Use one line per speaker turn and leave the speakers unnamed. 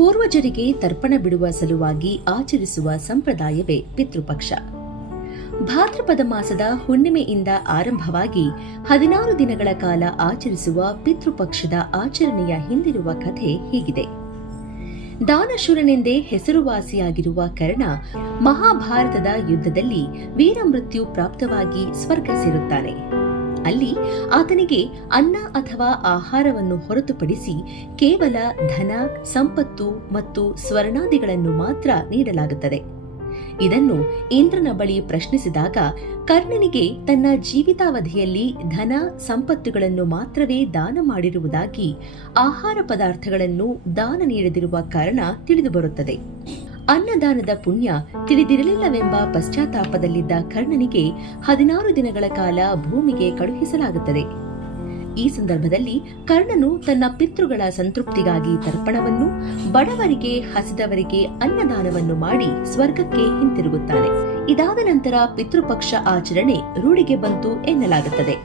ಪೂರ್ವಜರಿಗೆ ತರ್ಪಣ ಬಿಡುವ ಸಲುವಾಗಿ ಆಚರಿಸುವ ಸಂಪ್ರದಾಯವೇ ಪಿತೃಪಕ್ಷ. ಭಾದ್ರಪದ ಮಾಸದ ಹುಣ್ಣಿಮೆಯಿಂದ ಆರಂಭವಾಗಿ ಹದಿನಾರು ದಿನಗಳ ಕಾಲ ಆಚರಿಸುವ ಪಿತೃಪಕ್ಷದ ಆಚರಣೆಯ ಹಿಂದಿರುವ ಕಥೆ ಹೀಗಿದೆ. ದಾನಶೂರನೆಂದೇ ಹೆಸರುವಾಸಿಯಾಗಿರುವ ಕರ್ಣ ಮಹಾಭಾರತದ ಯುದ್ಧದಲ್ಲಿ ವೀರಮೃತ್ಯು ಪ್ರಾಪ್ತವಾಗಿ ಸ್ವರ್ಗ ಸೇರುತ್ತಾನೆ ಅಲ್ಲಿ ಆತನಿಗೆ ಅನ್ನ ಅಥವಾ ಆಹಾರವನ್ನು ಹೊರತುಪಡಿಸಿ ಕೇವಲ ಧನ, ಸಂಪತ್ತು ಮತ್ತು ಸ್ವರ್ಣಾದಿಗಳನ್ನು ಮಾತ್ರ ನೀಡಲಾಗುತ್ತದೆ. ಇದನ್ನು ಇಂದ್ರನ ಬಳಿ ಪ್ರಶ್ನಿಸಿದಾಗ ಕರ್ಣನಿಗೆ ತನ್ನ ಜೀವಿತಾವಧಿಯಲ್ಲಿ ಧನ, ಸಂಪತ್ತುಗಳನ್ನು ಮಾತ್ರವೇ ದಾನ ಮಾಡಿರುವುದಾಗಿ ಆಹಾರ ಪದಾರ್ಥಗಳನ್ನು ದಾನ ನೀಡದಿರುವ ಕಾರಣ ತಿಳಿದುಬರುತ್ತದೆ. ಅನ್ನದಾನದ ಪುಣ್ಯ ತಿಳಿದಿರಲಿಲ್ಲವೆಂಬ ಪಶ್ಚಾತ್ತಾಪದಲ್ಲಿದ್ದ ಕರ್ಣನಿಗೆ ಹದಿನಾರು ದಿನಗಳ ಕಾಲ ಭೂಮಿಗೆ ಕಳುಹಿಸಲಾಗುತ್ತದೆ. ಈ ಸಂದರ್ಭದಲ್ಲಿ ಕರ್ಣನು ತನ್ನ ಪಿತೃಗಳ ಸಂತೃಪ್ತಿಗಾಗಿ ತರ್ಪಣವನ್ನು, ಬಡವರಿಗೆ ಹಸಿದವರಿಗೆ ಅನ್ನದಾನವನ್ನು ಮಾಡಿ ಸ್ವರ್ಗಕ್ಕೆ ಹಿಂತಿರುಗುತ್ತಾನೆ. ಇದಾದ ನಂತರ ಪಿತೃಪಕ್ಷ ಆಚರಣೆ ರೂಢಿಗೆ ಬಂತು ಎನ್ನಲಾಗುತ್ತದೆ.